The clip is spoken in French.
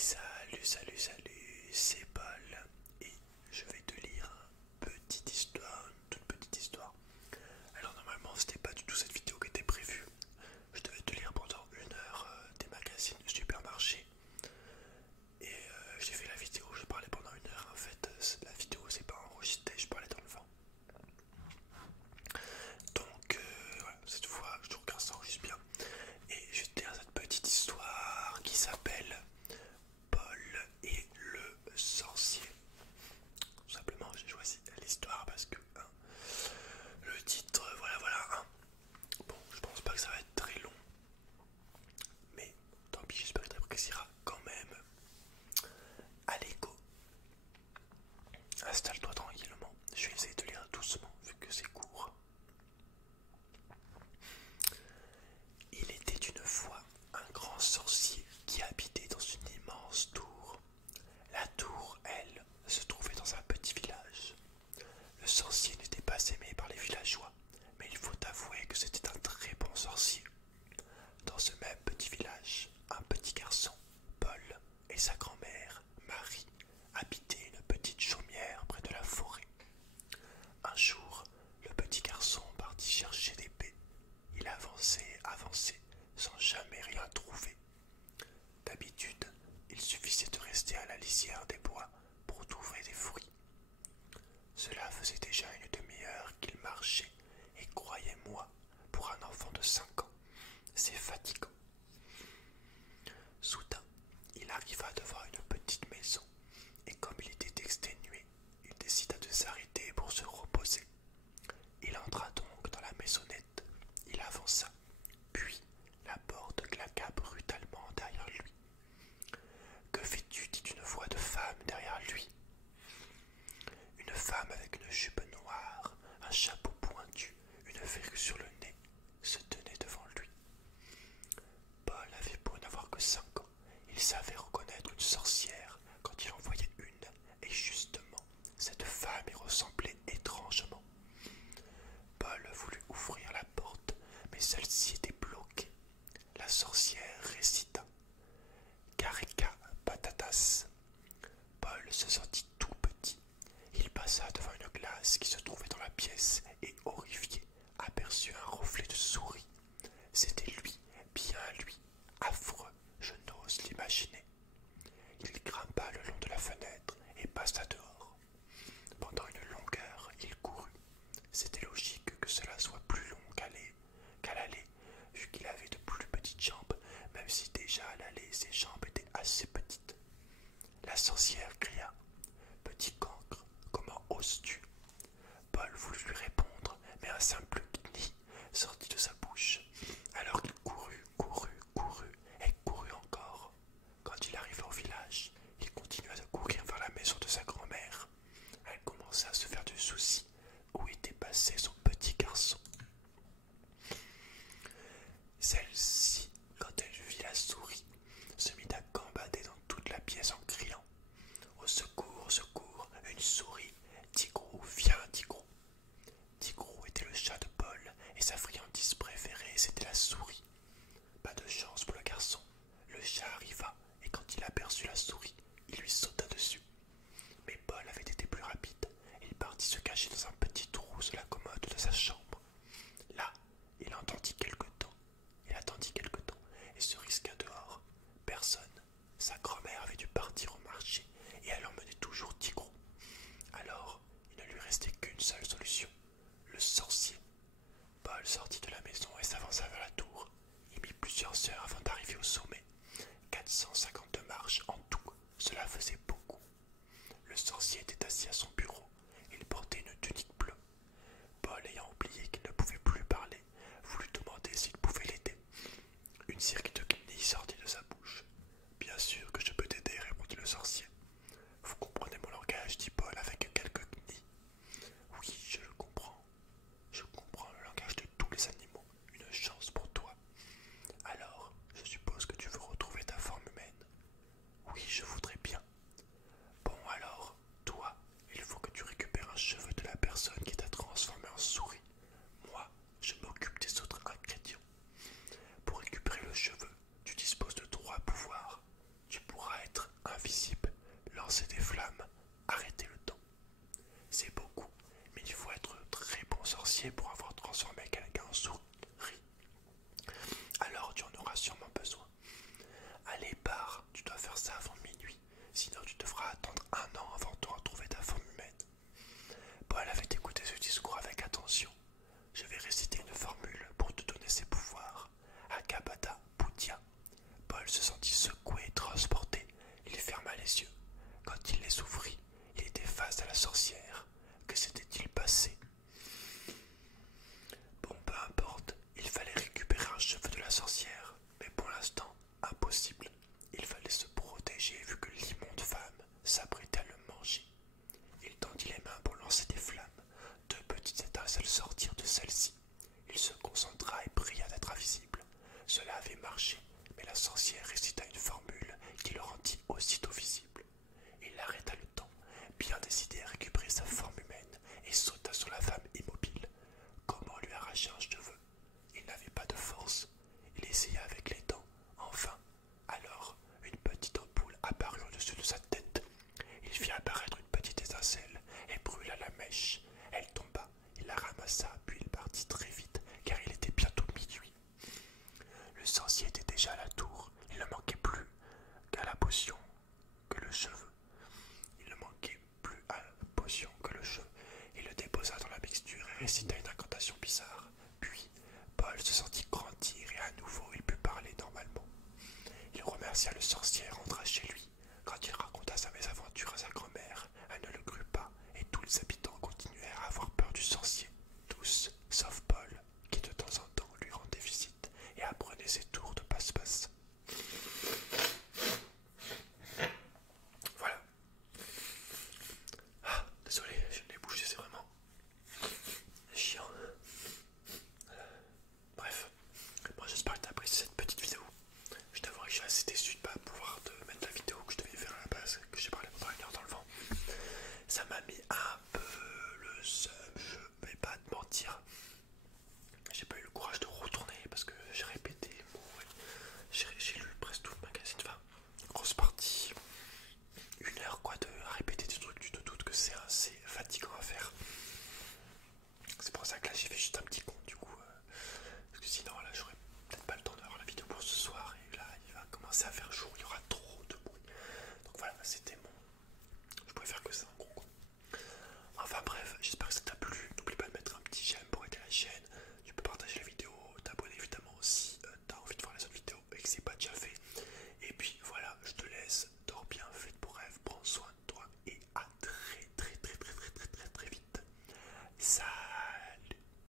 Salut, c'est Paul et je vais te lire une toute petite histoire. Alors normalement c'était pas du tout cette vidéo qui était prévue. Je devais te lire pendant 1 heure des magazines du supermarché et j'ai fait la vidéo, je parlais pendant 1 heure. En fait la vidéo s'est pas enregistrée, je parlais dans le vent. Donc voilà, cette fois je trouve que ça enregistre bien. Et je vais te lire cette petite histoire qui s'appelle Paul et le sorcier. Tout simplement, j'ai choisi l'histoire parce que le titre, voilà. Bon, je pense pas que ça va être très long, mais tant pis, j'espère que tu apprécieras quand même. Allez, go. Installe-toi tranquillement. Je vais essayer de lire doucement vu que c'est court. Il était une fois un grand sorcier qui habitait dans une immense tour. La tour, elle, se trouvait dans un petit village. Le sorcier n'était pas aimé par les villageois, mais il faut avouer que c'était un très bon sorcier. Dans ce même petit village, un petit garçon, Paul, et sa grand-mère, Marie, habitaient une petite chaumière près de la forêt. Un jour, le petit garçon partit chercher des baies. Il avançait, sans jamais rien trouver. D'habitude, il suffisait de rester à la lisière des bois pour trouver des fruits. Cela faisait déjà une demi-heure qu'il marchait, et croyez-moi, pour un enfant de 5 ans, c'est fatigant. Soudain, il arriva devant une petite maison, et comme il était exténué, il décida de s'arrêter pour se reposer. Il entra donc dans la maisonnette, il avança, puis la porte claqua brutalement derrière lui. Que fais-tu dit une voix de femme derrière lui. Une femme avec une jupe noire, un chapeau pointu, une verrue sur le nez, se tenait devant lui. Paul avait beau n'avoir que 5 ans, il savait reconnaître une sorcière quand il en voyait une, et justement, cette femme y ressemblait étrangement. Paul voulut ouvrir la porte, mais celle-ci était bloquée. La sorcière récita Carica patatas. Paul se sentit tout petit. Il passa devant une glace qui se trouvait dans la pièce et, horrifié, aperçut un reflet de souris. C'était lui, bien lui, affreux, je n'ose l'imaginer. Il grimpa le long de la fenêtre et passa dehors. Pendant une longue heure, il courut. C'était logique que cela soit plus long qu'à l'aller, vu qu'il avait de plus petites jambes, même si déjà à l'aller ses jambes étaient assez petites. La sorcière cria « Petit cancre, comment oses-tu » Paul voulut lui répondre, mais un simple kni sortit de sa bouche. Alors il courut et courut encore. Quand il arriva au village, il continua de courir vers la maison de sa grand-mère. Elle commença à se faire du souci. Où était passé son petit garçon? Celle-ci, quand elle vit la souris, se mit à gambader dans toute la pièce en criant « Au secours, au secours, une souris! Tigrou, viens, Tigrou !» Tigrou était le chat de Paul et sa friandise préférée c'était la souris. Pas de chance pour le garçon. Le chat arriva et quand il aperçut la souris, il lui sauta dessus. Mais Paul avait été plus rapide. Il partit se cacher dans un petit trou sous la commode de sa chambre. Là, il attendit quelque temps et se risqua dehors. Personne. Sa grand-mère avait dû partir au marché et elle emmenait toujours Tigrou. Alors, il ne lui restait qu'une seule solution, le sorcier. Paul sortit de la maison et s'avança vers la tour. Il mit plusieurs heures avant d'arriver au sommet. 452 marches en tout, cela faisait beaucoup. Le sorcier était assis à son bureau. Il portait une tunique bleue. Paul, ayant oublié qu'il ne pouvait plus parler, voulut demander s'il pouvait l'aider. Une série de knis sortit de sa bouche. Bien sûr que je peux t'aider, répondit le sorcier. Vous comprenez mon langage, dit Paul avec quelques knis. Oui, je le comprends. Je comprends le langage de tous les animaux. Une chance pour toi. Alors, je suppose que tu veux retrouver ta forme humaine. Oui, je voudrais bien. Bon alors, toi, il faut remercier pour avoir transformé quelqu'un en souris. Alors tu en auras sûrement besoin. Allez, pars, tu dois faire ça avant minuit, sinon tu devras attendre 1 an avant de retrouver ta forme humaine. Paul avait écouté ce discours avec attention. Je vais réciter une formule pour te donner ses pouvoirs. Akabada Boudia. Paul se sentit secoué et transporté. Il ferma les yeux. Quand il les ouvrit, il était face à la sorcière. Que s'était-il passé? Bon, peu importe, il fallait récupérer un cheveu de la sorcière. Mais pour l'instant, impossible. Il fallait se protéger vu que l'immonde femme s'apprêtait à le manger. Il tendit les mains pour lancer des flammes. 2 petites étincelles sortirent de celles-ci. Il se concentra et pria d'être invisible. Cela avait marché, mais la sorcière récita une formule qui le rendit aussitôt visible. Il arrêta le temps, bien décidé à récupérer sa forme humaine, et sauta sur la femme immobile. Comment lui arracher un cheveu? Il n'avait pas de force. Il essaya avec les dents. Enfin, alors, une petite ampoule apparut au-dessus de sa tête. Il fit apparaître une petite étincelle et brûla la mèche. Elle tomba, il la ramassa, puis il partit très vite, car il était bientôt minuit. Le sorcier était déjà à la tour. Il ne manquait plus qu'à la potion que le cheveu. Il ne manquait plus à la potion que le cheveu. Il le déposa dans la mixture et récita une incantation bizarre. Puis, Paul se sentit grandir et à nouveau il put parler normalement. Il remercia le sorcier et rentra chez lui. Quand il raconta sa mésaventure,